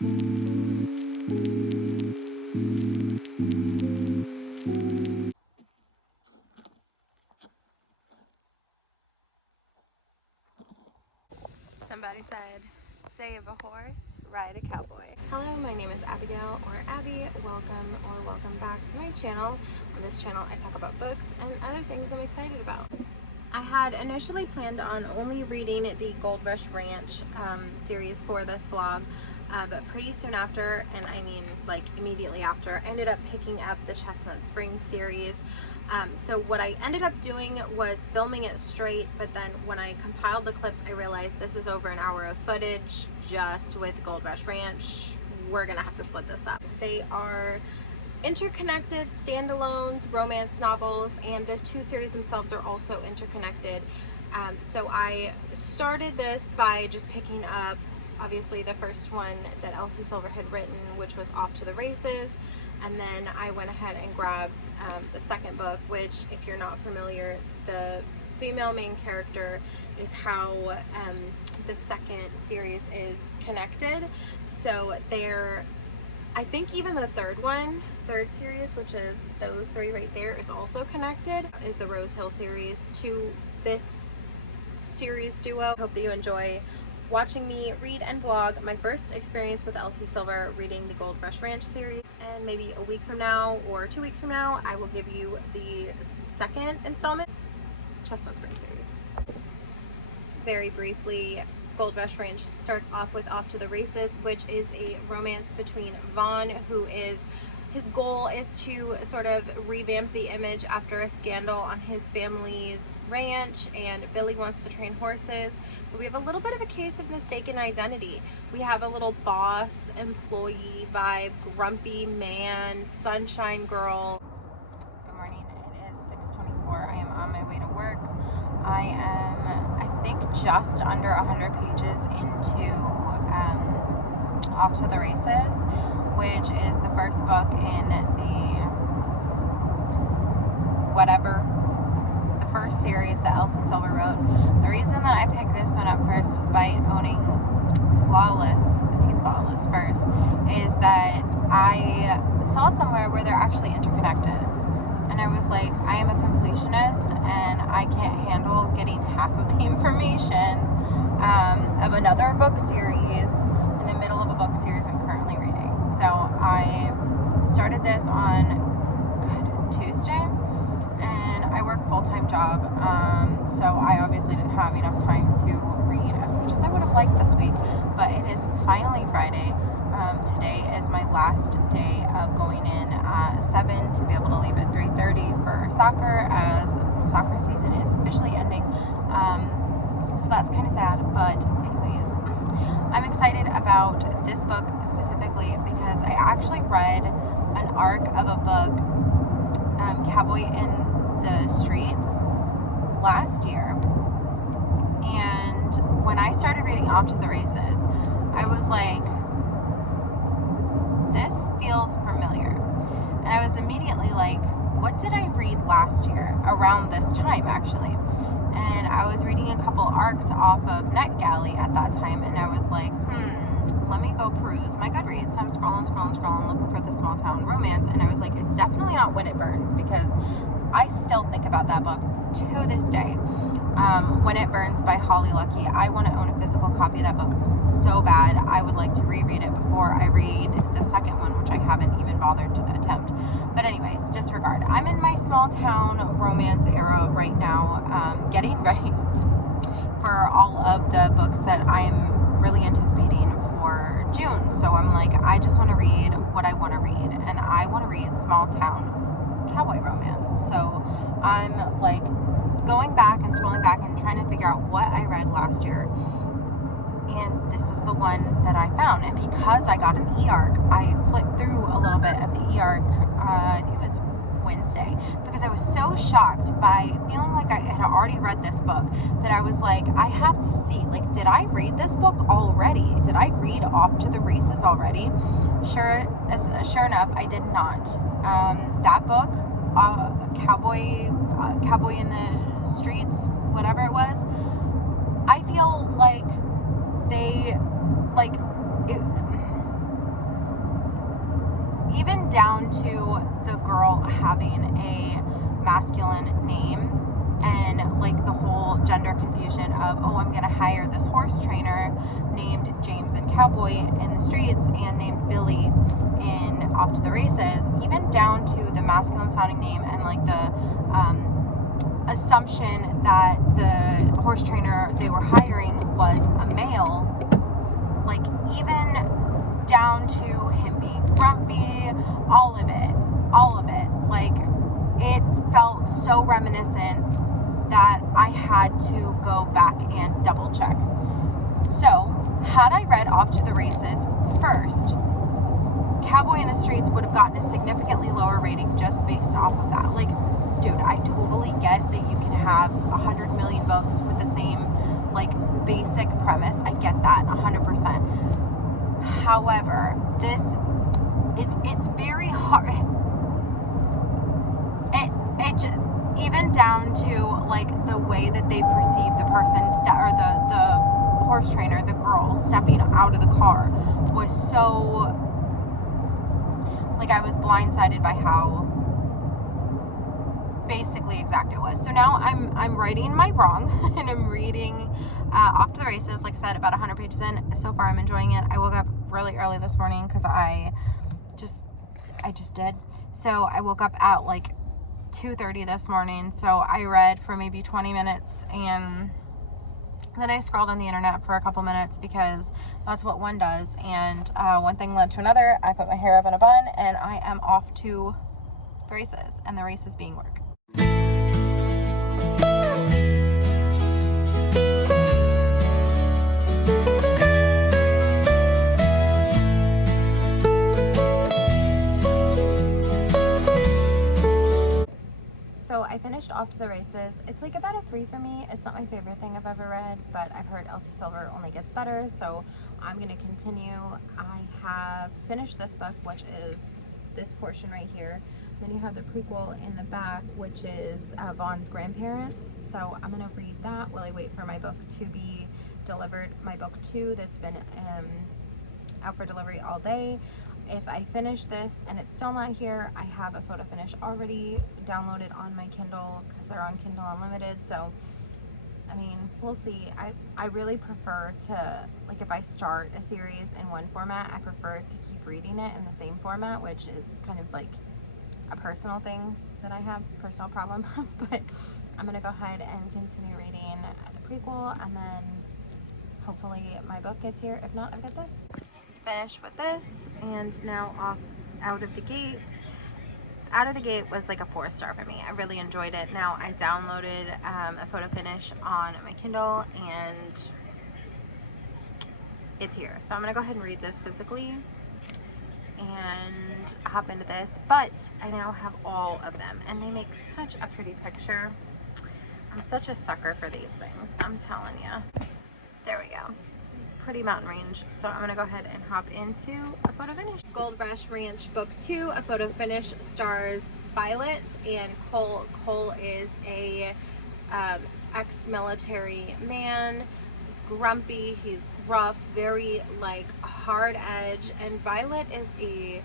Somebody said, save a horse, ride a cowboy. Hello, my name is Abigail, or Abby. Welcome back to my channel. On this channel, I talk about books and other things I'm excited about. I had initially planned on only reading the Gold Rush Ranch series for this vlog, but pretty soon after, and I mean like immediately after, I ended up picking up the Chestnut Springs series. So what I ended up doing was filming it straight, but then when I compiled the clips, I realized this is over an hour of footage just with Gold Rush Ranch. We're gonna have to split this up. They are interconnected standalones, romance novels, and these two series themselves are also interconnected. So I started this by just picking up, obviously, the first one that Elsie Silver had written, which was Off to the Races, and then I went ahead and grabbed the second book, which, if you're not familiar, the female main character is how the second series is connected. So they're, I think even the third series, which is those three right there, is also connected, is the Rose Hill series to this series duo. Hope that you enjoy watching me read and vlog my first experience with Elsie Silver reading the Gold Rush Ranch series. And maybe a week from now or 2 weeks from now, I will give you the second installment, Chestnut Springs series. Very briefly, Gold Rush Ranch starts off with Off to the Races, which is a romance between Vaughn, who is, his goal is to sort of revamp the image after a scandal on his family's ranch, and Billy wants to train horses. But we have a little bit of a case of mistaken identity. We have a little boss, employee vibe, grumpy man, sunshine girl. Good morning, it is 6:24. I am on my way to work. I am, I think, just under 100 pages into Off to the Races, which is the first book in the first series that Elsie Silver wrote. The reason that I picked this one up first, despite owning Flawless, I think it's Flawless first, is that I saw somewhere where they're actually interconnected. And I was like, I am a completionist and I can't handle getting half of the information of another book series in the middle of a book series I'm currently reading. So I started this on Tuesday, and I work a full-time job, so I obviously didn't have enough time to read as much as I would have liked this week, but it is finally Friday. Today is my last day of going in at 7 to be able to leave at 3:30 for soccer, as soccer season is officially ending. So that's kind of sad, but anyways, I'm excited about this book specifically because I actually read an arc of a book, Cowboy in the Streets, last year, and when I started reading Off to the Races, I was like, this feels familiar, and I was immediately like, what did I read last year around this time, actually? And I was reading a couple arcs off of NetGalley at that time, and I was like, let me go peruse my Goodreads. So I'm scrolling, looking for the small town romance, and I was like, it's definitely not When It Burns, because I still think about that book to this day. When It Burns by Holly Lucky. I want to own a physical copy of that book so bad. I would like to reread it before I read the second one, which I haven't even bothered to attempt. But anyways, disregard. I'm in my small town romance era right now, getting ready for all of the books that I'm really anticipating for June. So I'm like, I just want to read what I want to read, and I want to read small town cowboy romance. So I'm like going back and scrolling back and trying to figure out what I read last year, and this is the one that I found. And because I got an e-arc, I flipped through a little bit of the e-arc, I think it was Wednesday, because I was so shocked by feeling like I had already read this book that I was like, I have to see, like, did I read this book already? Did I read Off to the Races already? Sure enough, I did not. That book, Cowboy in the Streets, whatever it was, I feel like they, like, down to the girl having a masculine name and like the whole gender confusion of, oh, I'm gonna hire this horse trainer named James and Cowboy in the streets and named Billy in Off to the Races, even down to the masculine sounding name and like the assumption that the horse trainer they were hiring was a male, like even down to him being grumpy, all of it, like it felt so reminiscent that I had to go back and double check. So had I read Off to the Races first, Cowboy in the Streets would have gotten a significantly lower rating just based off of that. Like, dude, I totally get that you can have 100 million books with the same like basic premise. I get that 100%. However, it's very hard. Even down to like the way that they perceive the person or the horse trainer, the girl stepping out of the car was so like I was blindsided by how basically exact it was. So now I'm righting my wrong and I'm reading Off to the Races, like I said, about 100 pages in. So far I'm enjoying it. I woke up really early this morning because I just did. So I woke up at like 2:30 this morning. So I read for maybe 20 minutes and then I scrolled on the internet for a couple minutes because that's what one does. And one thing led to another. I put my hair up in a bun and I am off to the races, and the races being work. So I finished Off to the Races. It's like about a 3 for me. It's not my favorite thing I've ever read, but I've heard Elsie Silver only gets better, so I'm going to continue. I have finished this book, which is this portion right here. Then you have the prequel in the back, which is Vaughn's grandparents. So I'm going to read that while I wait for my book to be delivered. My book 2 that's been out for delivery all day. If I finish this and it's still not here, I have a photo finish already downloaded on my Kindle because they're on Kindle Unlimited. So, I mean, we'll see. I really prefer to, like, if I start a series in one format, I prefer to keep reading it in the same format, which is kind of like a personal thing that I have, personal problem. But I'm going to go ahead and continue reading the prequel, and then hopefully my book gets here. If not, I've got this. Finished with this, and now out of the gate was like a 4-star for me. I really enjoyed it. Now I downloaded a photo finish on my Kindle and it's here, so I'm gonna go ahead and read this physically and hop into this. But I now have all of them and they make such a pretty picture. I'm such a sucker for these things, I'm telling you. There we go. Pretty mountain range. So I'm gonna go ahead and hop into a photo finish. Gold Rush Ranch Book 2, a photo finish, stars Violet and Cole. Cole is a ex-military man. He's grumpy, he's gruff, very like hard edge, and Violet is a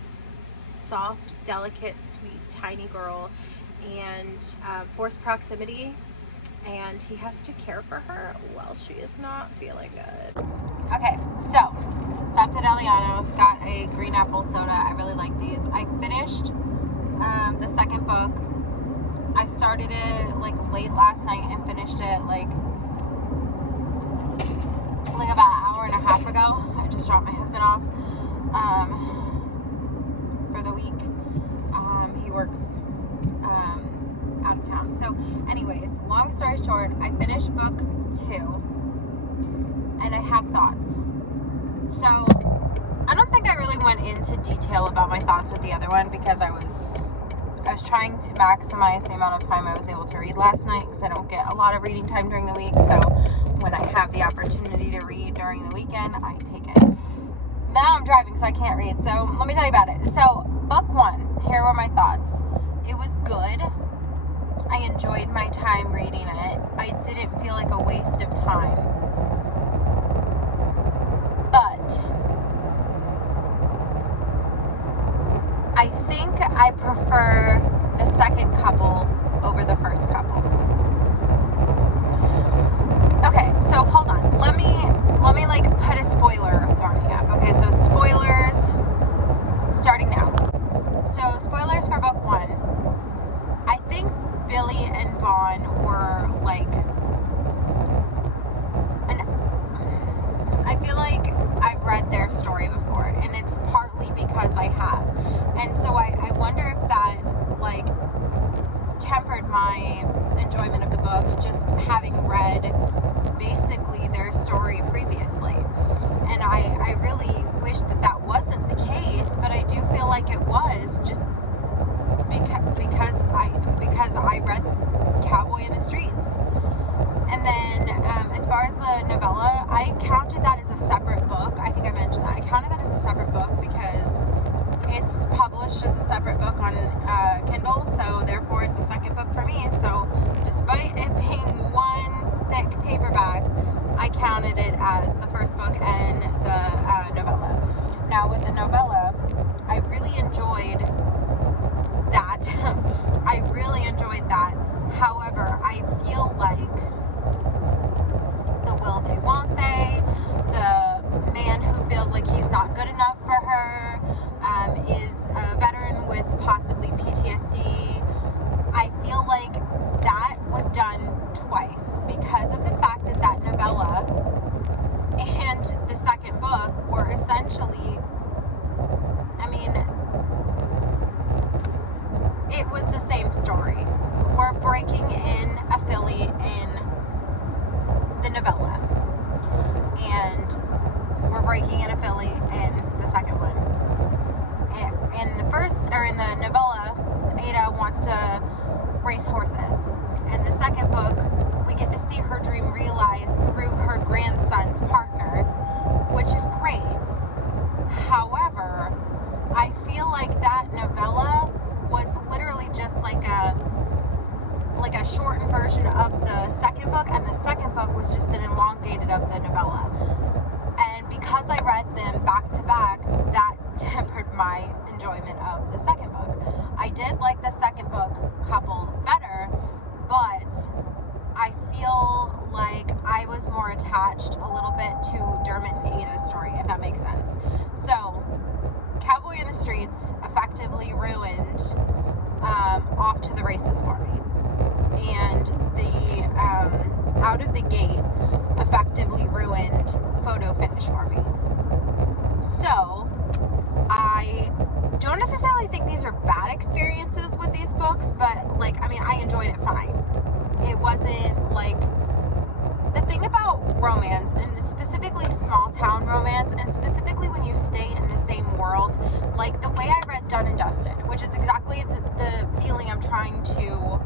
soft, delicate, sweet, tiny girl, and forced proximity, and he has to care for her while she is not feeling good. Okay, so stopped at Eliano's, got a green apple soda. I really like these. I finished the second book. I started it like late last night and finished it like about an hour and a half ago. I just dropped my husband off for the week. He works out of town. So anyways, long story short, I finished book 2 and I have thoughts. So I don't think I really went into detail about my thoughts with the other one because I was trying to maximize the amount of time I was able to read last night because I don't get a lot of reading time during the week. So when I have the opportunity to read during the weekend, I take it. Now I'm driving, so I can't read. So let me tell you about it. So book 1, here were my thoughts. It was good. I enjoyed my time reading it. I didn't feel like a waste of time. But I think I prefer the second couple over the first couple. Okay, so hold on. Let me like put a spoiler warning up. Okay, so spoilers starting now. So spoilers for book 1. I think Billy and Vaughn were like, I feel like I've read their story before, and it's partly because I have. And so I wonder if that like tempered my enjoyment of the book, just having read basically their story previously. And I really wish that wasn't the case, but I do feel like it was, just because I read Cowboy in the Streets. And then as far as the novella, I counted that as a separate book. I think I mentioned that. I counted that as a separate book because it's published as a separate book on Kindle, so therefore it's a second book for me. So despite it being one thick paperback, I counted it as the first book and the novella. Now with the novella, I really enjoyed that. I really enjoyed that. However, I feel like the will they, won't they, the man who feels like he's not good enough for her, is a veteran with possibly PTSD. I feel like that was done twice because of the fact that novella and the second book were essentially, I mean, it was the same story. We're breaking in a Philly in the novella, and we're breaking in a Philly in the second one. In the novella, Ada wants to race horses. In the second book, we get to see her dream realized through her grandson's partners, which is great. However, I feel like that novella was literally just like a shortened version of the second book, and the second book was just an elongated of the novella. And because I read them back to back, that tempered my enjoyment of the second book. I did like the second book couple better, but I feel like I was more attached a little bit to Dermot and Ada's story, if that makes sense. So, Cowboy in the Streets effectively ruined Off to the Races for me. And the Out of the Gate effectively ruined Photo Finish for me. So, I don't necessarily think these are bad experiences with these books, but like, I mean, I enjoyed it fine. It wasn't like, the thing about romance, and specifically small town romance, and specifically when you stay in the same world, like the way I read Done and Dusted, which is exactly the feeling I'm trying to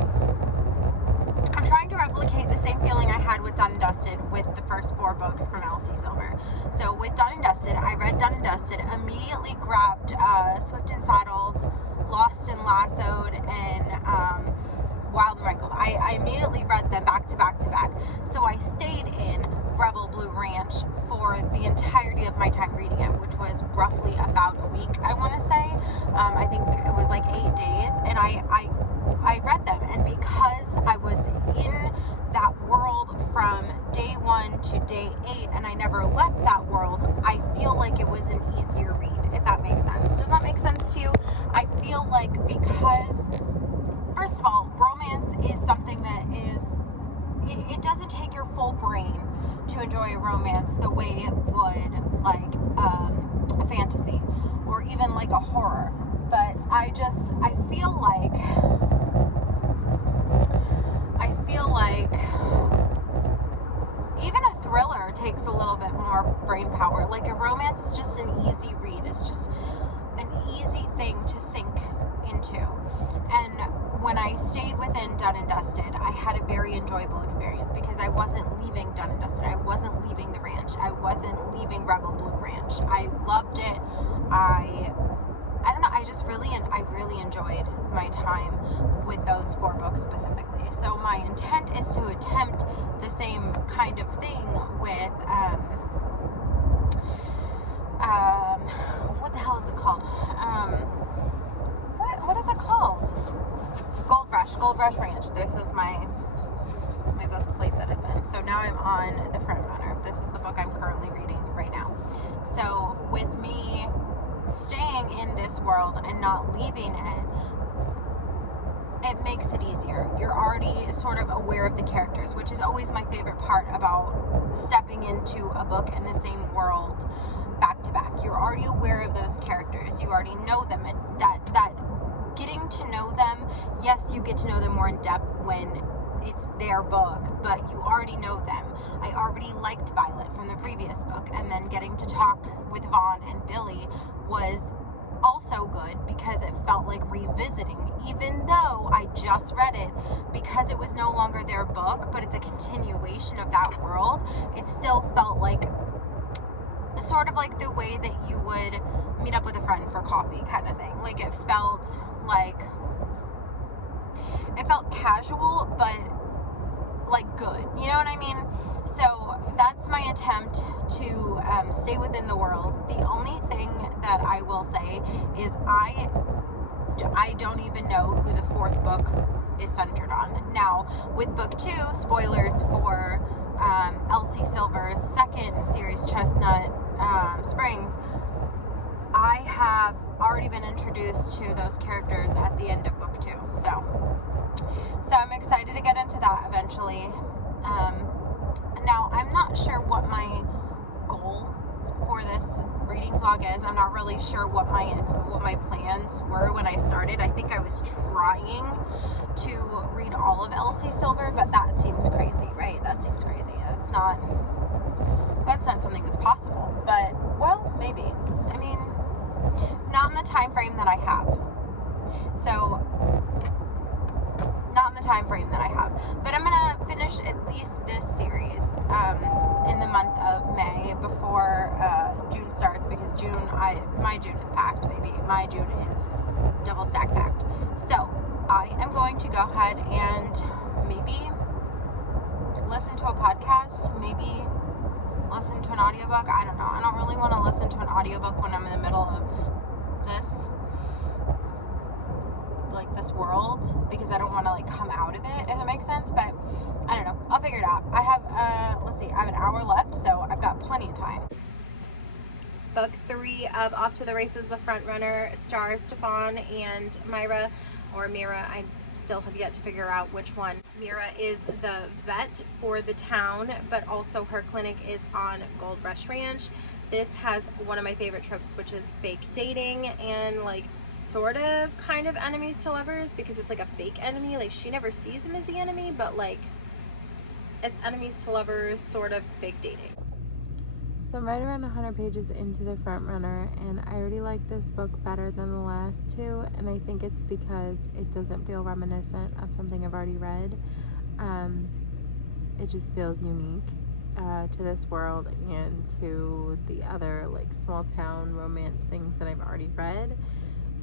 replicate, the same feeling I had with Done and Dusted with the first 4 books from Elsie Silver. So with Done and Dusted, I read Done and Dusted, immediately grabbed Swift and Saddled, Lost and Lassoed, and Wild and Wrinkled. I immediately read them back to back to back. So I stayed in Rebel Blue Ranch for the entirety of my time reading it, which was roughly about a week, I want to say. I think it was like 8 days, and I read them, and because I was in that world from day 1 to day 8, and I never left that world, I feel like it was an easier read, if that makes sense. Does that make sense to you? I feel like because, first of all, romance is something that is, it doesn't take your full brain to enjoy a romance the way it would like a fantasy or even like a horror. But I feel like even a thriller takes a little bit more brain power. Like a romance is just an easy read. It's just an easy thing to sink into. And when I stayed within Done and Dusted, I had a very enjoyable experience because I wasn't leaving Done and Dusted. I wasn't leaving the ranch. I wasn't leaving Rebel Blue Ranch. I loved it. I don't know, I really enjoyed my time with those 4 books specifically. So my intent is to attempt the same kind of thing with, what the hell is it called? Rush Ranch. This is my book slate that it's in. So now I'm on The Front Runner. This is the book I'm currently reading right now. So with me staying in this world and not leaving it, it makes it easier. You're already sort of aware of the characters, which is always my favorite part about stepping into a book in the same world back to back. You're already aware of those characters. You already know them. And that getting to know them, yes, you get to know them more in depth when it's their book, but you already know them. I already liked Violet from the previous book, and then getting to talk with Vaughn and Billy was also good because it felt like revisiting, even though I just read it, because it was no longer their book, but it's a continuation of that world. It still felt like sort of like the way that you would meet up with a friend for coffee kind of thing. Like it felt casual, but like good, you know what I mean? So that's my attempt to stay within the world. The only thing that I will say is I don't even know who the fourth book is centered on. Now, with book 2, spoilers for Elsie Silver's second series, Chestnut Springs, I have already been introduced to those characters at the end of book 2. So I'm excited to get into that eventually. Now, I'm not sure what my goal for this reading vlog is. I'm not really sure what my plans were when I started. I think I was trying to read all of Elsie Silver, but that seems crazy, right? That seems crazy. That's not something that's possible. But, well, maybe. I mean, not in the time frame that I have. So, not in the time frame that I have. But I'm going to finish at least this series in the month of May before June starts, because my June is packed, baby. My June is double stack packed. So I am going to go ahead and maybe listen to a podcast, maybe listen to an audiobook. I don't know. I don't really want to listen to an audiobook when I'm in the middle of this world, because I don't want to come out of it, if that makes sense. But I don't know, I'll figure it out. I have I have an hour left, so I've got plenty of time. Book 3 of Off to the Races, The Front Runner, stars Stefan and Mira. I still have yet to figure out which one. Mira is the vet for the town, but also her clinic is on Gold Rush Ranch. This has one of my favorite tropes, which is fake dating and sort of kind of enemies to lovers, because it's a fake enemy. She never sees him as the enemy, but it's enemies to lovers, sort of fake dating. So I'm right around 100 pages into The Front Runner, and I already like this book better than the last two, and I think it's because it doesn't feel reminiscent of something I've already read. It just feels unique to this world and to the other small town romance things that I've already read.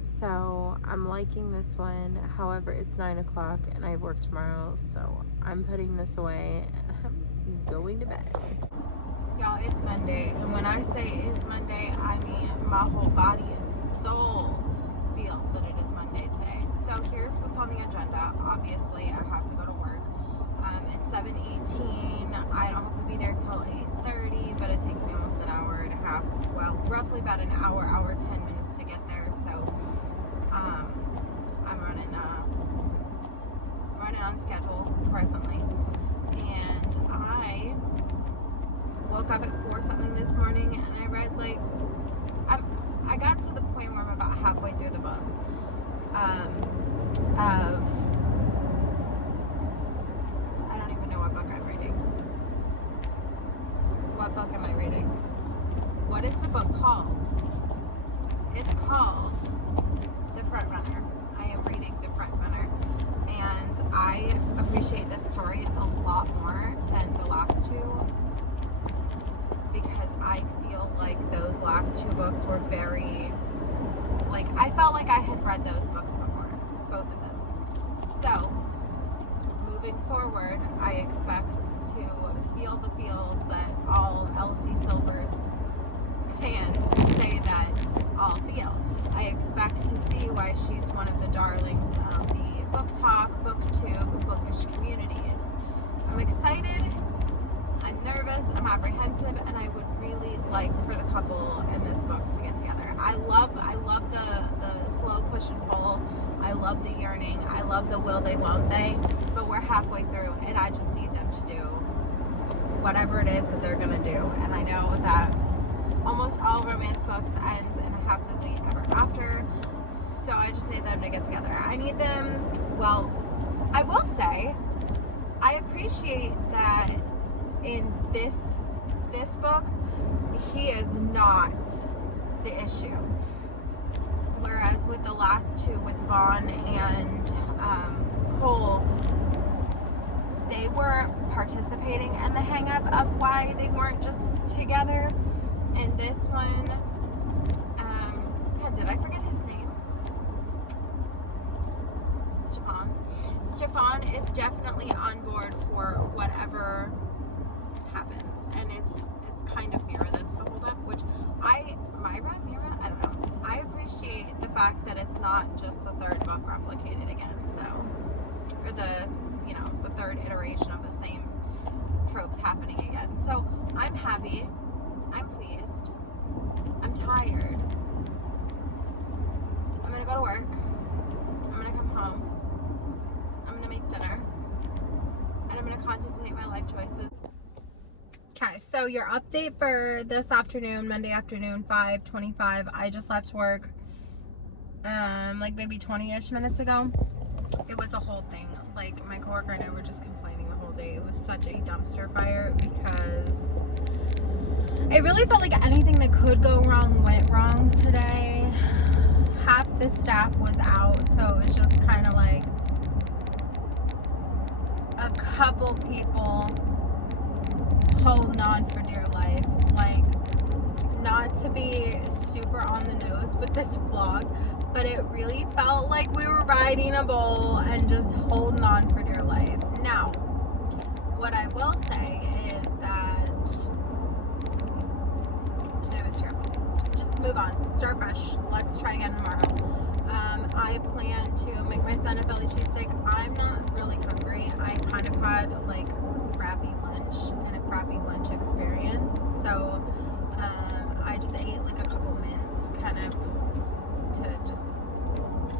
So I'm liking this one. However, it's 9 o'clock and I work tomorrow, so I'm putting this away and I'm going to bed. Y'all, it's Monday, and when I say it is Monday, I mean my whole body and soul feels that it is Monday today. So here's what's on the agenda. Obviously, I have to go to work. It's 7:18. I don't have to be there till 8:30, but it takes me almost an hour and a half. Well, roughly about an hour 10 minutes to get there. So I'm running on schedule presently, and I woke up at 4 something this morning, and I read I got to the point where I'm about halfway through the book of what book am I reading? What is the book called? It's called The Front Runner. I am reading The Front Runner, and I appreciate this story a lot more than the last two, because I feel like those last two books were very, I felt like I had read those books before, both of them. So moving forward, I expect to feel the feels that all Elsie Silver's fans say that I'll feel. I expect to see why she's one of the darlings of the book talk, booktube, bookish communities. I'm excited, I'm nervous, I'm apprehensive, and I would really like for the couple in this book to get together. I love the slow push and pull. I love the yearning. I love the will they, won't they. But we're halfway through, and I just need them to do whatever it is that they're gonna do. And I know that almost all romance books ends in a happily ever after. So I just need them to get together. I need them. Well, I will say, I appreciate that in this book, he is not the issue. Whereas with the last two, with Vaughn and Cole, they were participating in the hang-up of why they weren't just together. And this one, God, did I forget his name? Stefan is definitely on board for whatever happens, and it's kind of Mira that's the holdup, which I don't know. I appreciate the fact that it's not just the third book replicated again, so, or the third iteration of the same tropes happening again. So I'm happy, I'm pleased, I'm tired. I'm gonna go to work, I'm gonna come home, I'm gonna make dinner, and I'm gonna contemplate my life choices. Okay, so your update for this afternoon, Monday afternoon, 5:25. I just left work, like maybe 20-ish minutes ago. It was a whole thing. Like, my coworker and I were just complaining the whole day. It was such a dumpster fire because it really felt like anything that could go wrong went wrong today. Half the staff was out, so it was just kind of like a couple people holding on for dear life. Like, not to be super on the nose with this vlog, but it really felt like we were riding a bull and just holding on for dear life. Now, what I will say is that today was terrible. Just move on, start fresh, let's try again tomorrow. I plan to make my son a Philly cheesesteak. I'm not really hungry. I kind of had like a crappy lunch and a crappy lunch experience, so I just ate like a couple mints kind of to just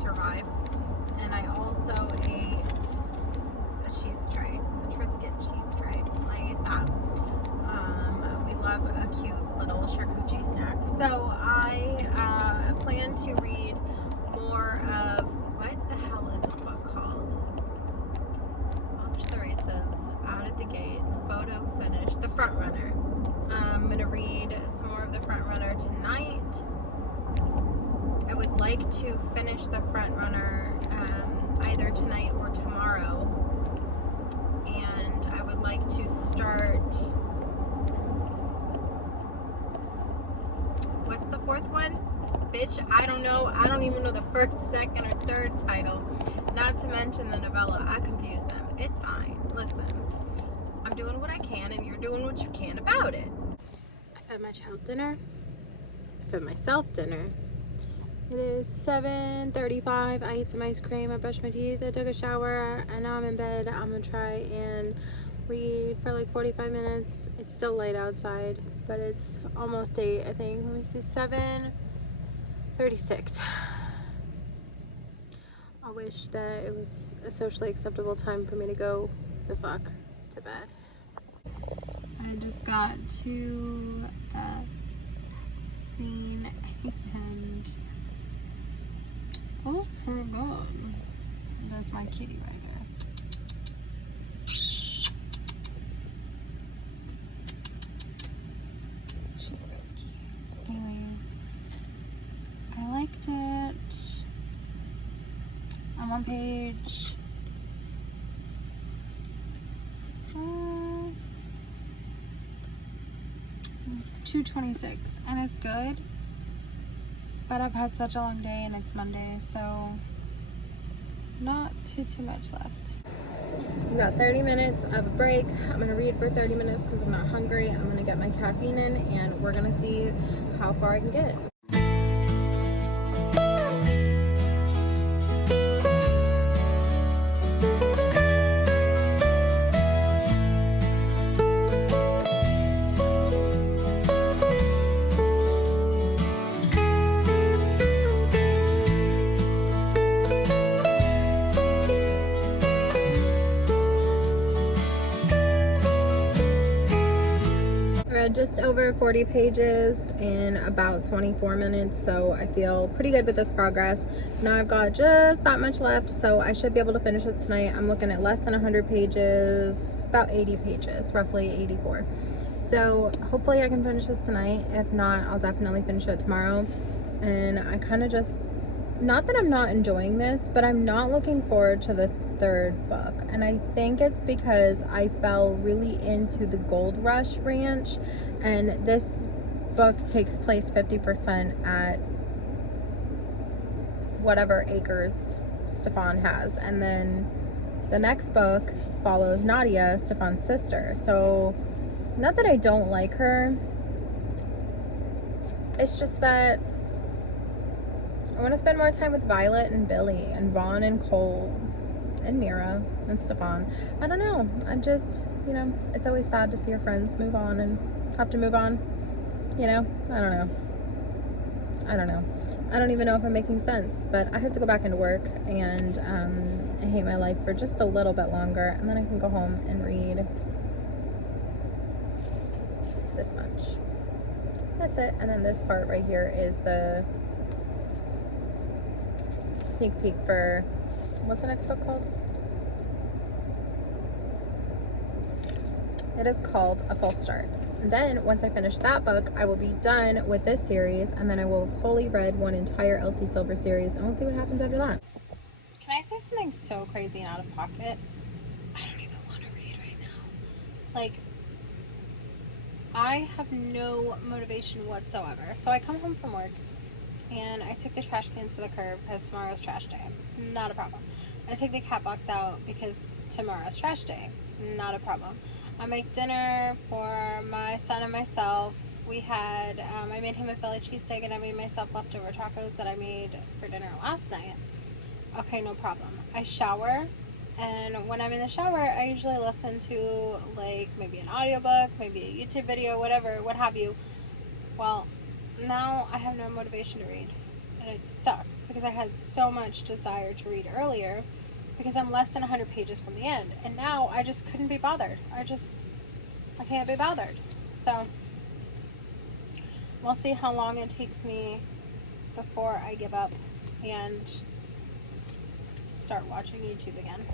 survive. And I also ate a cheese tray, a Triscuit cheese tray. I ate that. We love a cute little charcuterie snack. So I plan to read more of, what the hell is this book called? Off to the Races, Out at the Gate, Photo Finish, The Front Runner. I'm going to read some more of The Front Runner tonight. I would like to finish The Front Runner either tonight or tomorrow. And I would like to start, what's the fourth one? Bitch, I don't know. I don't even know the first, second, or third title. Not to mention the novella. I confuse them. It's fine. Listen, I'm doing what I can, and you're doing what you can about it. I fed my child dinner. I fed myself dinner. It is 7:35. I ate some ice cream. I brushed my teeth. I took a shower, and now I'm in bed. I'm gonna try and read for like 45 minutes. It's still light outside, but it's almost 8, I think. Let me see, 7:36. I wish that it was a socially acceptable time for me to go the fuck to bed. I just got to the scene and oh, pretty good. There's my kitty right there. She's frisky. Anyways, I liked it. I'm on page 226, and it's good, but I've had such a long day and it's Monday, so not too much left. I've got 30 minutes of a break. I'm gonna read for 30 minutes because I'm not hungry. I'm gonna get my caffeine in, and we're gonna see how far I can get. just over 40 pages in about 24 minutes, so I feel pretty good with this progress. Now I've got just that much left, so I should be able to finish this tonight. I'm looking at less than 100 pages, about 80 pages, roughly 84. So hopefully I can finish this tonight. If not, I'll definitely finish it tomorrow. And I kind of just, not that I'm not enjoying this, but I'm not looking forward to the third book. And I think it's because I fell really into the Gold Rush Ranch, and this book takes place 50% at whatever acres Stefan has. And then the next book follows Nadia, Stefan's sister. So not that I don't like her, it's just that I want to spend more time with Violet and Billy and Vaughn and Cole and Mira and Stefan. I don't know. I'm just, you know, it's always sad to see your friends move on and have to move on. You know, I don't know. I don't even know if I'm making sense, but I have to go back into work, and I hate my life for just a little bit longer, and then I can go home and read this much. That's it. And then this part right here is the sneak peek for, what's the next book called? It is called A False Start. And then once I finish that book, I will be done with this series, and then I will have fully read one entire Elsie Silver series, and we'll see what happens after that. Can I say something so crazy and out of pocket? I don't even want to read right now. Like, I have no motivation whatsoever. So I come home from work and I take the trash cans to the curb because tomorrow's trash day. Not a problem. I take the cat box out because tomorrow's trash day. Not a problem. I make dinner for my son and myself. We had, I made him a Philly cheesesteak, and I made myself leftover tacos that I made for dinner last night. Okay, no problem. I shower. And when I'm in the shower, I usually listen to, like, maybe an audiobook, maybe a YouTube video, whatever, what have you. Well, now I have no motivation to read. And it sucks, because I had so much desire to read earlier, because I'm less than 100 pages from the end. And now I just couldn't be bothered. I can't be bothered. So, we'll see how long it takes me before I give up and start watching YouTube again.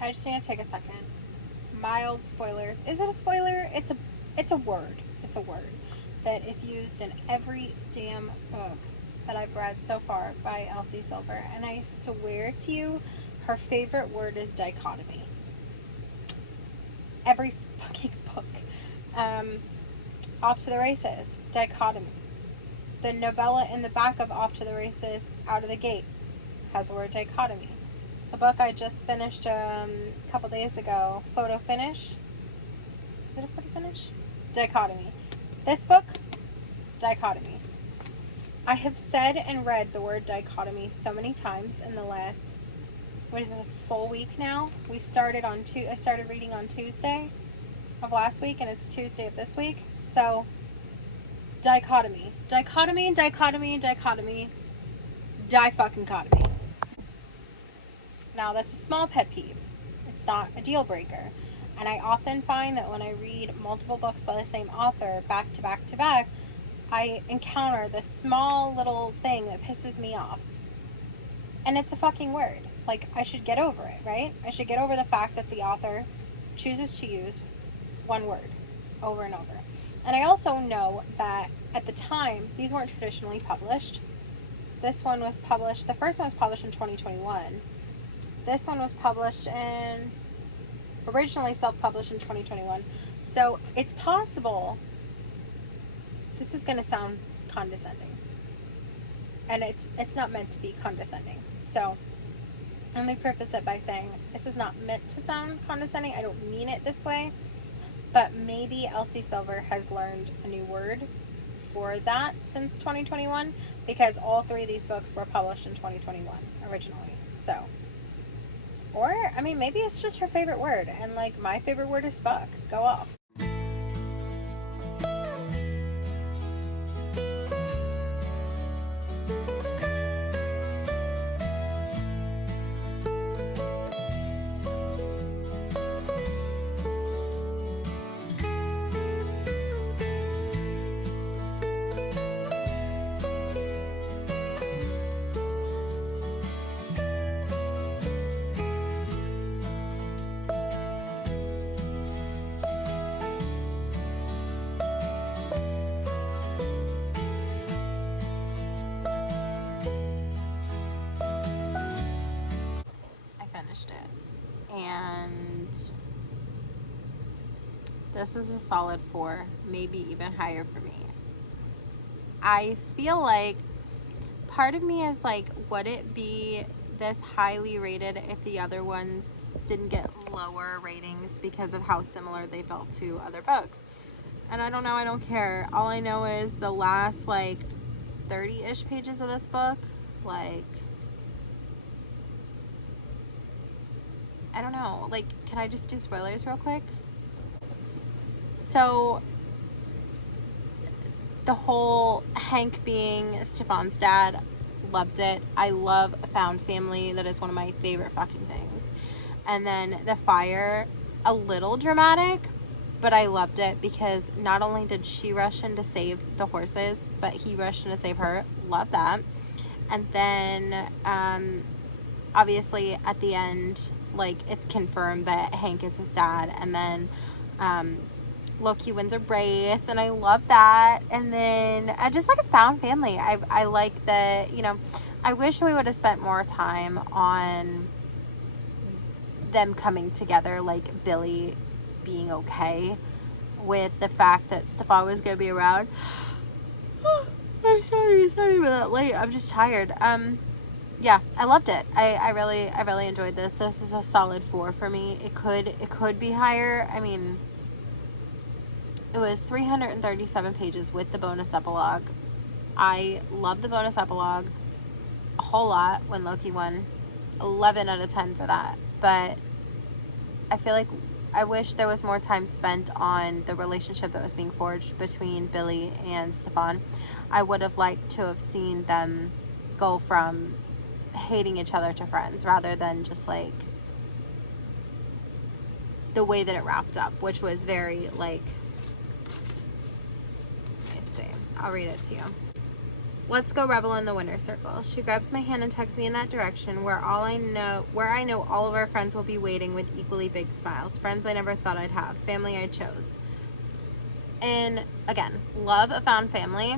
I just need to take a second. Mild spoilers. Is it a spoiler? It's a word. It's a word that is used in every damn book that I've read so far by Elsie Silver. And I swear to you, her favorite word is dichotomy. Every fucking book. Off to the Races. Dichotomy. The novella in the back of Off to the Races, Out of the Gate, has the word dichotomy. The book I just finished a couple days ago, Photo Finish. Is it a photo finish? Dichotomy. This book, dichotomy. I have said and read the word dichotomy so many times in the last, what is it, a full week now? I started reading on Tuesday of last week, and it's Tuesday of this week. So, dichotomy. Dichotomy, dichotomy, dichotomy. Di-fucking-chotomy. Now, that's a small pet peeve. It's not a deal breaker. And I often find that when I read multiple books by the same author, back to back to back, I encounter this small little thing that pisses me off. And it's a fucking word. Like, I should get over it, right? I should get over the fact that the author chooses to use one word over and over. And I also know that at the time, these weren't traditionally published. This one was published, the first one was published in 2021. This one was originally self-published in 2021. So it's possible, this is going to sound condescending. And it's not meant to be condescending. So Let me preface it by saying this is not meant to sound condescending. I don't mean it this way. But maybe Elsie Silver has learned a new word for that since 2021, because all 3 of these books were published in 2021 originally. So, or, I mean, maybe it's just her favorite word, and like my favorite word is fuck. Go off. Finished it, and this is a solid 4, maybe even higher for me. I feel like part of me is like, would it be this highly rated if the other ones didn't get lower ratings because of how similar they felt to other books? And I don't know, I don't care. All I know is the last like 30-ish pages of this book, like, I don't know, like, can I just do spoilers real quick? So, the whole Hank being Stefan's dad, loved it. I love a found family. That is one of my favorite fucking things. And then the fire, a little dramatic, but I loved it because not only did she rush in to save the horses, but he rushed in to save her. Love that. And then, obviously, at the end, like, it's confirmed that Hank is his dad, and then Loki wins a race, and I love that. And then I just like a found family. I like the, you know, I wish we would have spent more time on them coming together, like Billy being okay with the fact that Stefan was going to be around. I'm sorry, it's not even that late. I'm just tired. Yeah, I loved it. I really enjoyed this. This is a solid 4 for me. It could be higher. I mean, it was 337 pages with the bonus epilogue. I love the bonus epilogue a whole lot when Loki won. 11 out of 10 for that. But I feel like I wish there was more time spent on the relationship that was being forged between Billy and Stefan. I would have liked to have seen them go from hating each other to friends rather than just like the way that it wrapped up, which was very like, let me see, I'll read it to you. Let's go revel in the winner's circle. She grabs my hand and tugs me in that direction where I know all of our friends will be waiting with equally big smiles. Friends I never thought I'd have. Family I chose. And again, love a found family,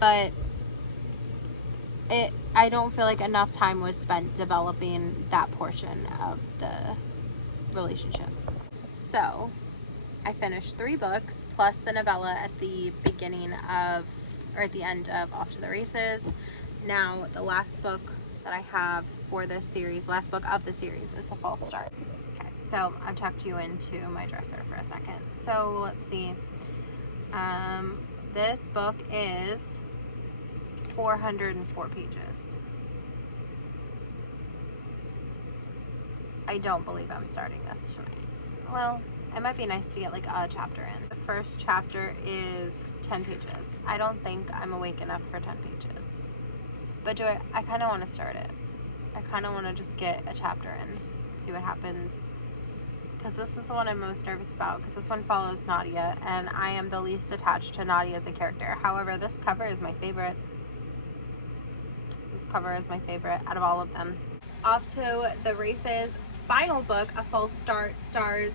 but I don't feel like enough time was spent developing that portion of the relationship. So I finished 3 books plus the novella at the beginning of, or at the end of Off to the Races. Now the last book that I have for this series, last book of the series, is A False Start. Okay, so I've tucked you into my dresser for a second. So let's see. This book is 404 pages. I don't believe I'm starting this tonight. Well, it might be nice to get like a chapter in. The first chapter is 10 pages. I don't think I'm awake enough for 10 pages. But I kind of want to start it. I kind of want to just get a chapter in, see what happens. Because this is the one I'm most nervous about, because this one follows Nadia, and I am the least attached to Nadia as a character. However, this cover is my favorite. This cover is my favorite out of all of them. Off to the Races final book, A False Start, stars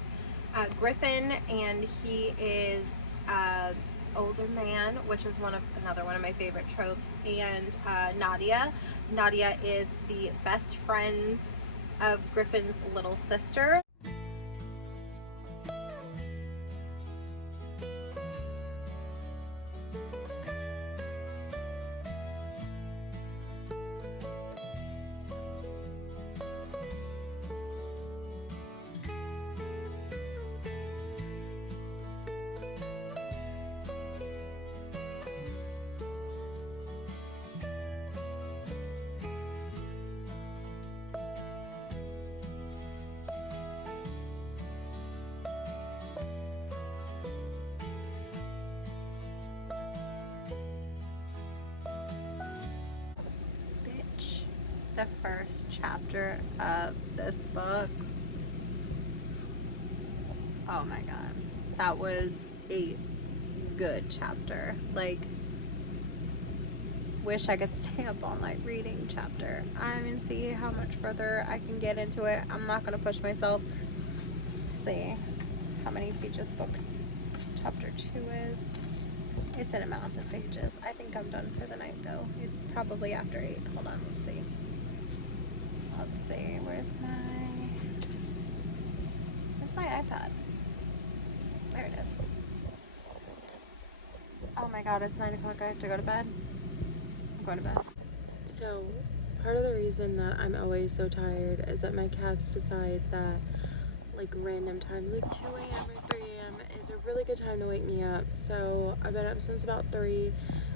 Griffin, and he is an older man, which is another one of my favorite tropes, and Nadia. Nadia is the best friends of Griffin's little sister. the first chapter of this book. Oh my god. That was a good chapter. Like, wish I could stay up all night reading chapter. I'm gonna see how much further I can get into it. I'm not gonna push myself. Let's see how many pages book chapter 2 is. It's an amount of pages. I think I'm done for the night though. It's probably after 8. Hold on, let's see. Let's see, where's my iPad? There it is. Oh my god, it's 9 o'clock. I have to go to bed. I'm going to bed. So, part of the reason that I'm always so tired is that my cats decide that like random times, like 2 a.m. or 3 a.m. is a really good time to wake me up. So, I've been up since about 3.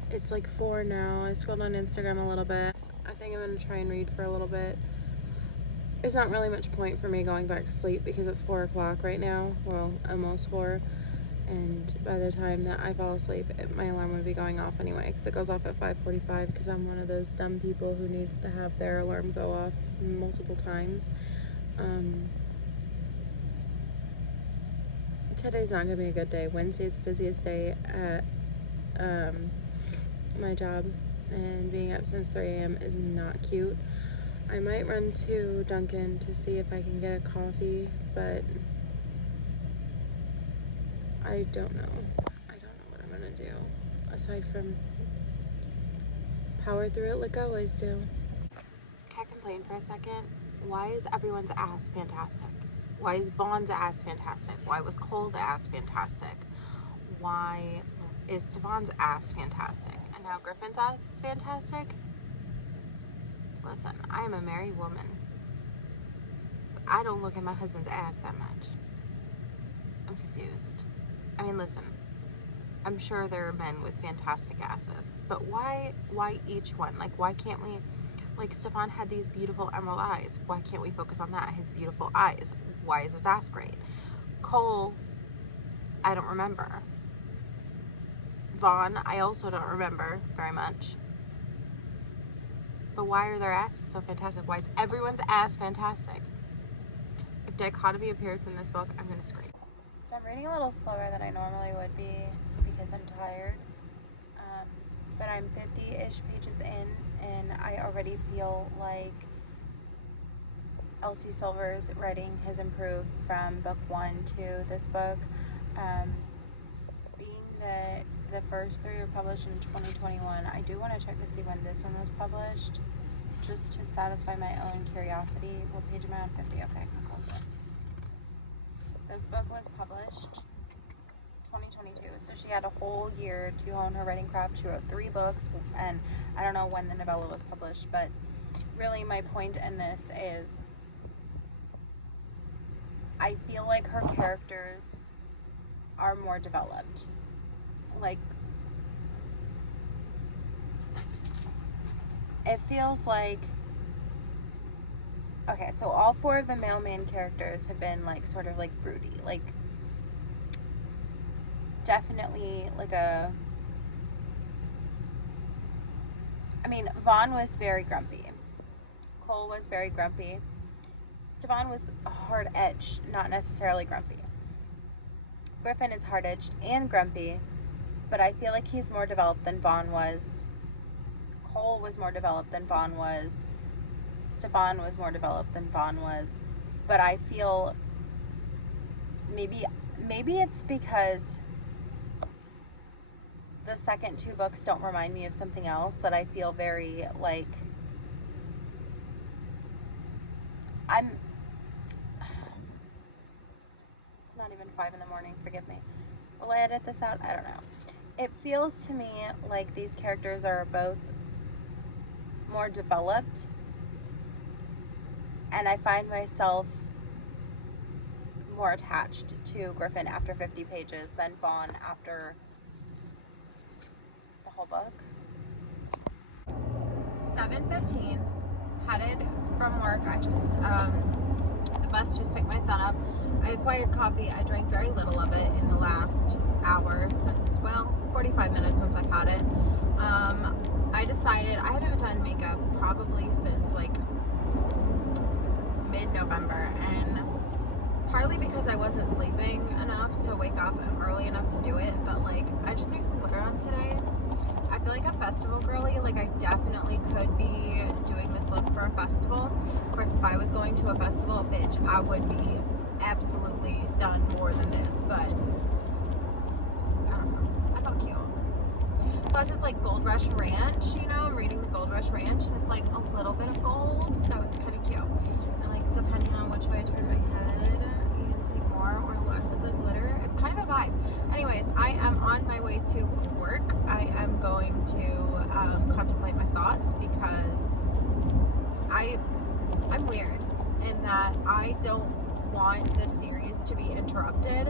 It's like 4 now. I scrolled on Instagram a little bit. I think I'm going to try and read for a little bit. There's not really much point for me going back to sleep because it's 4 o'clock right now. Well, almost 4. And by the time that I fall asleep, my alarm would be going off anyway, because it goes off at 5:45, because I'm one of those dumb people who needs to have their alarm go off multiple times. Today's not going to be a good day. Wednesday's the busiest day at my job, and being up since 3 a.m. is not cute. I might run to Dunkin' to see if I can get a coffee, but I don't know. I don't know what I'm gonna do, aside from power through it like I always do. Can I complain for a second? Why is everyone's ass fantastic? Why is Vaughn's ass fantastic? Why was Cole's ass fantastic? Why is Stefan's ass fantastic? And now Griffin's ass is fantastic? Listen, I am a married woman. I don't look at my husband's ass that much. I'm confused. I mean, listen, I'm sure there are men with fantastic asses, but why each one? Like, why can't we, like, Stefan had these beautiful emerald eyes. Why can't we focus on that? His beautiful eyes. Why is his ass great? Cole, I don't remember. Vaughn, I also don't remember very much. But why are their asses so fantastic? Why is everyone's ass fantastic? If dichotomy appears in this book, I'm gonna scream. So I'm reading a little slower than I normally would be because I'm tired, but I'm 50-ish pages in, and I already feel like Elsie Silver's writing has improved from book 1 to this book. Being that the first 3 were published in 2021, I do want to check to see when this one was published, just to satisfy my own curiosity. What page am I on? 50. Okay, I'll close it. This book was published 2022, so she had a whole year to hone her writing craft. She wrote 3 books, and I don't know when the novella was published, but really my point in this is I feel like her characters are more developed. Like, it feels like, okay, so all 4 of the male main characters have been, like, sort of, like, broody. Like, definitely, like, I mean, Vaughn was very grumpy. Cole was very grumpy. Stefan was hard-edged, not necessarily grumpy. Griffin is hard-edged and grumpy, but I feel like he's more developed than Vaughn was. Cole was more developed than Vaughn was. Stefan was more developed than Vaughn was, but I feel maybe it's because the second 2 books don't remind me of something else that I feel very like it's not even 5 in the morning, forgive me. Will I edit this out? I don't know. It feels to me like these characters are both more developed, and I find myself more attached to Griffin after 50 pages than Vaughn after the whole book. 7:15, headed from work. I just, the bus just picked my son up. I acquired coffee. I drank very little of it in the last hour since, well, 45 minutes since I've had it. I decided I haven't done makeup probably since like mid-November, and partly because I wasn't sleeping enough to wake up early enough to do it, but like I just threw some glitter on today. I feel like a festival girly. Like I definitely could be doing this look for a festival. Of course, if I was going to a festival, bitch, I would be absolutely done more than this, but I don't know. I felt cute. Plus, it's like Gold Rush Ranch, you know? I'm reading the Gold Rush Ranch, and it's like a little bit of gold, so it's kind of cute. And like, depending on which way I turn my head, you can see more or less of the glitter. It's kind of a vibe. Anyways, I am on my way to work. I am going to contemplate my thoughts because I'm weird in that I don't want this series to be interrupted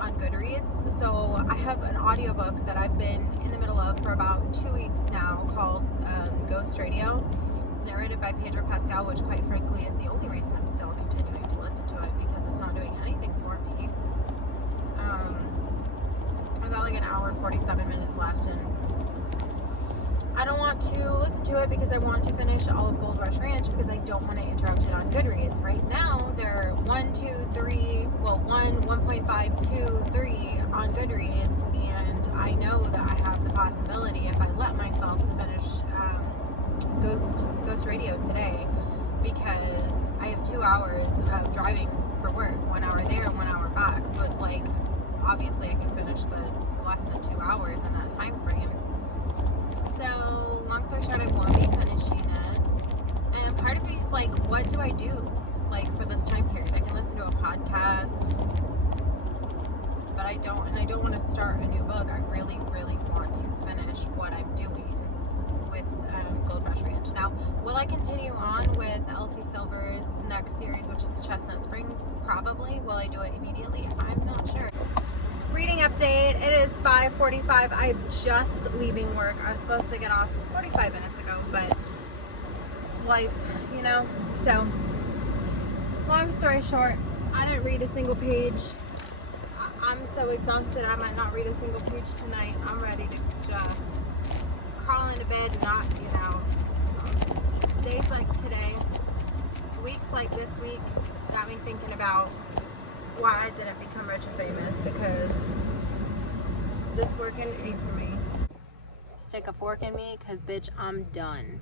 on Goodreads. So I have an audiobook that I've been in the middle of for about 2 weeks now called Ghost Radio. It's narrated by Pedro Pascal, which quite frankly is the only reason I'm still continuing to listen to it, because it's not doing anything for me. I've got like an hour and 47 minutes left, and I don't want to listen to it because I want to finish all of Gold Rush Ranch, because I don't want to interrupt it on Goodreads. Right now, they're 1, 2, 3, well, 1.5, 2, 3 on Goodreads, and I know that I have the possibility, if I let myself, to finish Ghost Radio today, because I have 2 hours of driving for work, 1 hour there, 1 hour back. So it's like, obviously I can finish the less than 2 hours in that time frame. So long story short, I won't be finishing it. And part of me is like, what do I do like for this time period? I can listen to a podcast, but I don't want to start a new book. I really, really want to finish what I'm doing with Gold Rush Ranch. Now, will I continue on with Elsie Silver's next series, which is Chestnut Springs? Probably. Will I do it immediately? I'm not sure. Reading update. It is 5:45. I'm just leaving work. I was supposed to get off 45 minutes ago, but life, you know? So, long story short, I didn't read a single page. I'm so exhausted, I might not read a single page tonight. I'm ready to just crawl into bed and not, you know. Days like today, weeks like this week, got me thinking about why I didn't become rich and famous, because this working ain't for me. Stick a fork in me, because bitch, I'm done.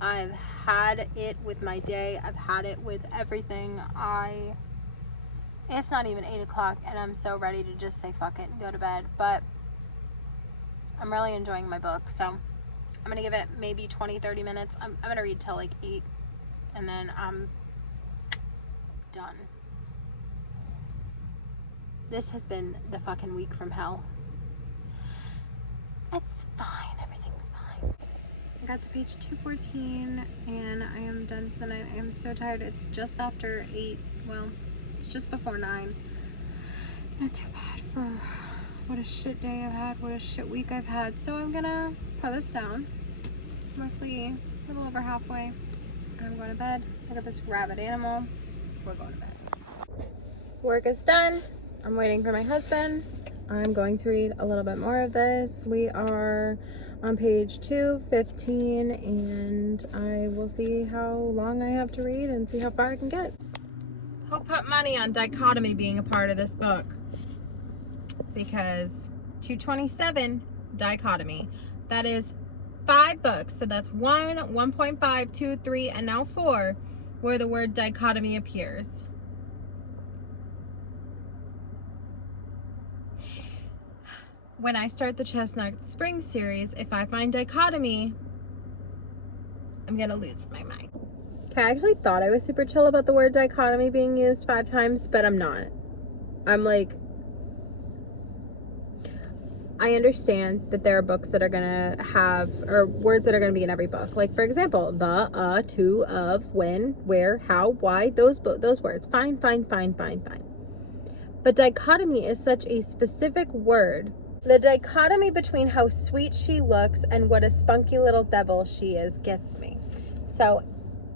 I've had it with my day. I've had it with everything. It's not even 8 o'clock and I'm so ready to just say fuck it and go to bed, but I'm really enjoying my book, so I'm gonna give it maybe 20-30 minutes. I'm gonna read till like 8 and then I'm done. This has been the fucking week from hell. It's fine, everything's fine. I got to page 214 and I am done for the night. I am so tired. It's just after 8. Well, it's just before 9. Not too bad for what a shit day I've had, what a shit week I've had. So I'm gonna put this down. I'm roughly a little over halfway. And I'm going to bed. Look at this rabbit animal. We're going to bed. Work is done. I'm waiting for my husband. I'm going to read a little bit more of this. We are on page 215 and I will see how long I have to read and see how far I can get. Who put money on dichotomy being a part of this book? Because 227, dichotomy. That is 5 books. So that's 1, 1.5, 2, 3, and now 4 where the word dichotomy appears. When I start the Chestnut Springs series, if I find dichotomy, I'm gonna lose my mind. Okay, I actually thought I was super chill about the word dichotomy being used 5 times, but I'm not. I'm like, I understand that there are books that are gonna have, or words that are gonna be in every book. Like, for example, the, to, of, when, where, how, why, those words. Fine. But dichotomy is such a specific word. The dichotomy between how sweet she looks and what a spunky little devil she is gets me. So,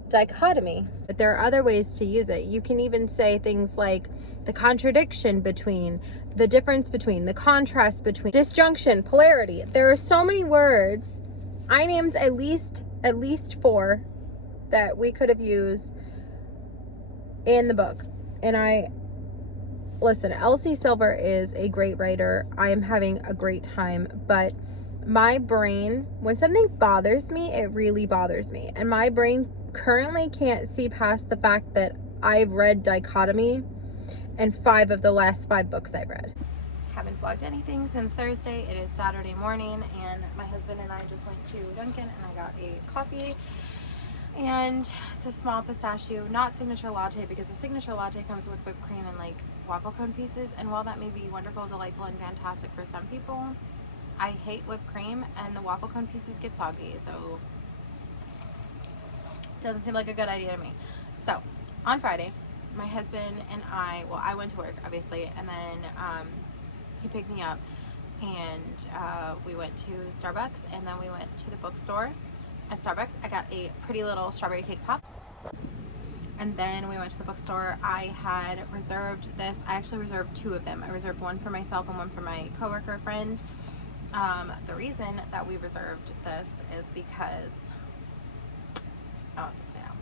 dichotomy. But there are other ways to use it. You can even say things like the contradiction between, the difference between, the contrast between, disjunction, polarity. There are so many words. I named at least 4 that we could have used in the book. And listen, Elsie Silver is a great writer. I am having a great time, but my brain, when something bothers me, it really bothers me. And my brain currently can't see past the fact that I've read Dichotomy and 5 of the last 5 books I've read. Haven't vlogged anything since Thursday. It is Saturday morning, and my husband and I just went to Dunkin' and I got a coffee. And it's a small pistachio, not signature latte, because a signature latte comes with whipped cream and like waffle cone pieces. And while that may be wonderful, delightful, and fantastic for some people, I hate whipped cream and the waffle cone pieces get soggy. So it doesn't seem like a good idea to me. So on Friday, my husband and I went to work obviously, and then he picked me up, and we went to Starbucks, and then we went to the bookstore. At Starbucks, I got a pretty little strawberry cake pop. And then we went to the bookstore. I had reserved this. I actually reserved 2 of them. I reserved one for myself and one for my coworker friend. The reason that we reserved this is because, it's upside down.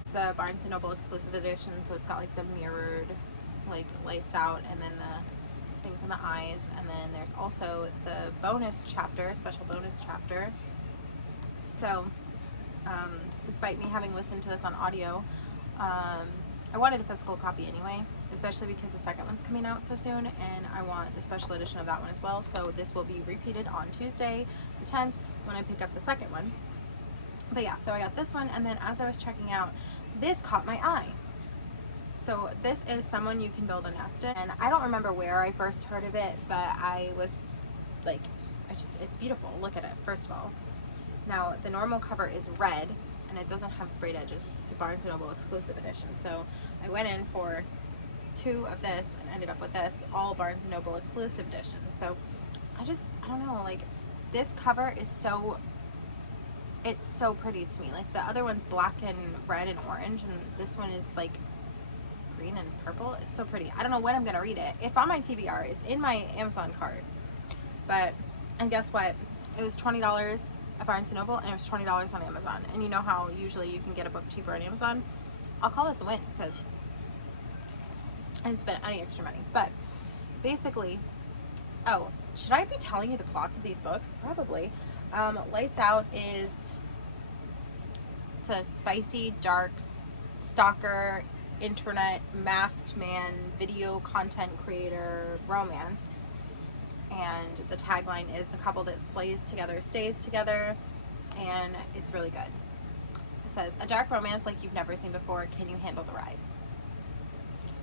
It's the Barnes & Noble exclusive edition, so it's got like the mirrored, like, lights out, and then the things in the eyes. And then there's also the bonus chapter, special bonus chapter. So, despite me having listened to this on audio, I wanted a physical copy anyway, especially because the second one's coming out so soon, and I want the special edition of that one as well. So this will be repeated on Tuesday, the 10th, when I pick up the second one. But yeah, so I got this one, and then as I was checking out, this caught my eye. So this is Someone You Can Build a Nest In, and I don't remember where I first heard of it, but I was like, it's beautiful. Look at it, first of all. Now, the normal cover is red, and it doesn't have sprayed edges. This is the Barnes & Noble exclusive edition. So I went in for 2 of this and ended up with this, all Barnes & Noble exclusive editions. So I don't know, like, this cover is it's so pretty to me. Like, the other one's black and red and orange, and this one is like green and purple. It's so pretty. I don't know when I'm gonna read it. It's on my TBR. It's in my Amazon cart. And guess what? It was $20 at Barnes & Noble, and it was $20 on Amazon. And you know how usually you can get a book cheaper on Amazon? I'll call this a win, because I didn't spend any extra money. But basically, should I be telling you the plots of these books? Probably. Lights Out is, it's a spicy, dark, stalker, internet, masked man, video content creator romance. And the tagline is, the couple that slays together stays together, and it's really good. It says, a dark romance like you've never seen before, can you handle the ride?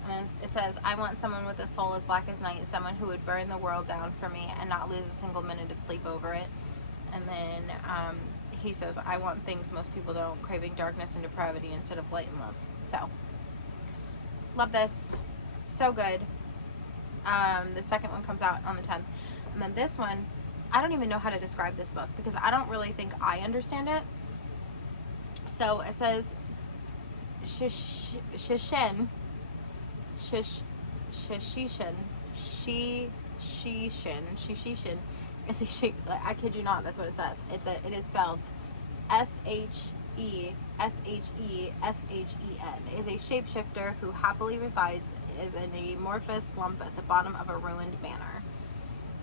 And it says, I want someone with a soul as black as night, someone who would burn the world down for me and not lose a single minute of sleep over it. And then he says, I want things most people don't, craving darkness and depravity instead of light and love. So, love this. So good. The second one comes out on the 10th. And then this one, I don't even know how to describe this book, because I don't really think I understand it. So it says, Shishin is a shape, I kid you not, that's what it says. It is spelled SHESHEN, is a shapeshifter who happily resides as an amorphous lump at the bottom of a ruined manor.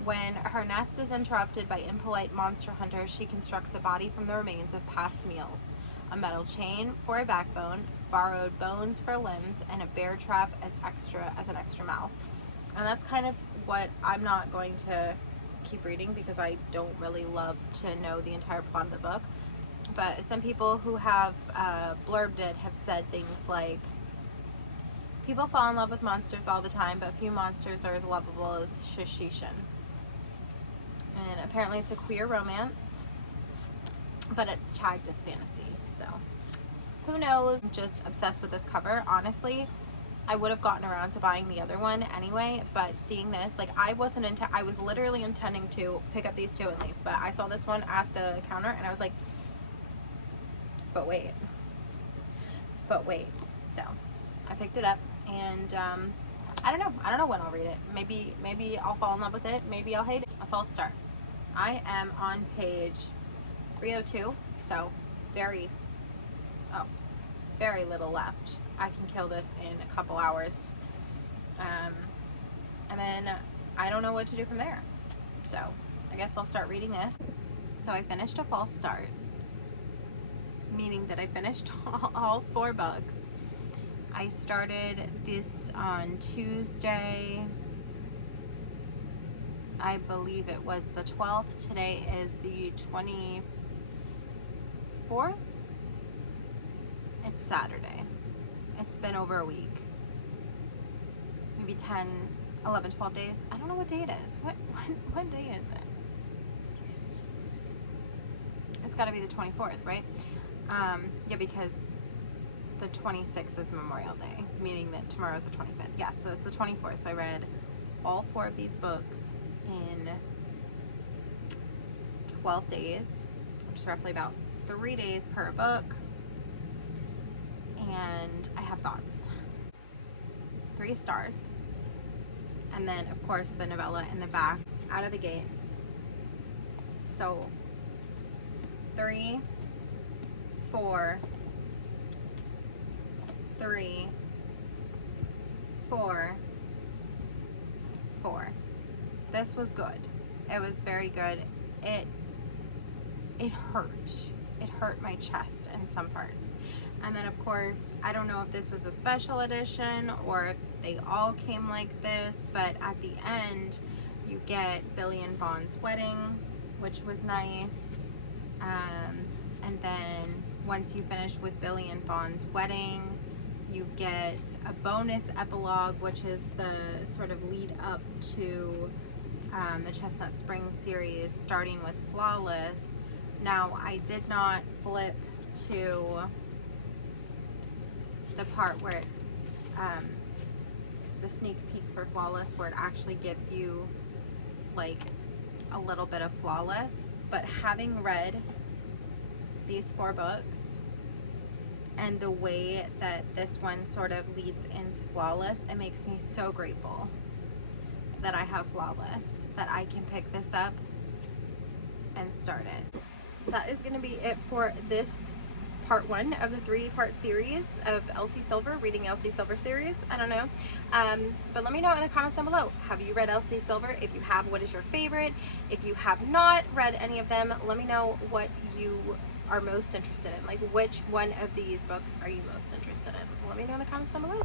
When her nest is interrupted by impolite monster hunters, she constructs a body from the remains of past meals, a metal chain for a backbone, borrowed bones for limbs, and a bear trap as an extra mouth. And that's kind of what I'm not going to keep reading, because I don't really love to know the entire plot of the book. But some people who have blurbed it have said things like, people fall in love with monsters all the time, but few monsters are as lovable as Shishin. And apparently it's a queer romance, but it's tagged as fantasy, so who knows. I'm just obsessed with this cover. Honestly, I would have gotten around to buying the other one anyway, but seeing this, like, I was literally intending to pick up these 2 and leave, but I saw this one at the counter and I was like, but wait. So I picked it up, and I don't know when I'll read it. Maybe I'll fall in love with it, maybe I'll hate it. A false start. I am on page 302, so very little left. I can kill this in a couple hours. And then I don't know what to do from there. So I guess I'll start reading this. So I finished A False Start, meaning that I finished all 4 books. I started this on Tuesday. I believe it was the 12th. Today is the 24th. It's Saturday. It's been over a week. Maybe 10, 11, 12 days. I don't know what day it is. What day is it? It's got to be the 24th, right? Yeah, because the 26th is Memorial Day, meaning that tomorrow's the 25th. Yeah, so it's the 24th. So I read all 4 of these books in 12 days, which is roughly about 3 days per book. And I have thoughts. 3 stars. And then, of course, the novella in the back, out of the gate. So 3, 4, 3, 4, 4. This was good. It was very good. It hurt. It hurt my chest in some parts. And then, of course, I don't know if this was a special edition or if they all came like this, but at the end you get Billy and Vaughn's wedding, which was nice. And then once you finish with Billy and Vaughn's wedding, you get a bonus epilogue, which is the sort of lead up to the Chestnut Springs series, starting with Flawless. Now, I did not flip to the part where the sneak peek for Flawless, where it actually gives you like a little bit of Flawless. But having read these 4 books and the way that this one sort of leads into Flawless, it makes me so grateful that I have Flawless, that I can pick this up and start it. That is going to be it for this part 1 of the 3-part series of Elsie Silver, Reading Elsie Silver series. I don't know. But let me know in the comments down below. Have you read Elsie Silver? If you have, what is your favorite? If you have not read any of them, let me know what you are most interested in. Like, which one of these books are you most interested in? Let me know in the comments down below.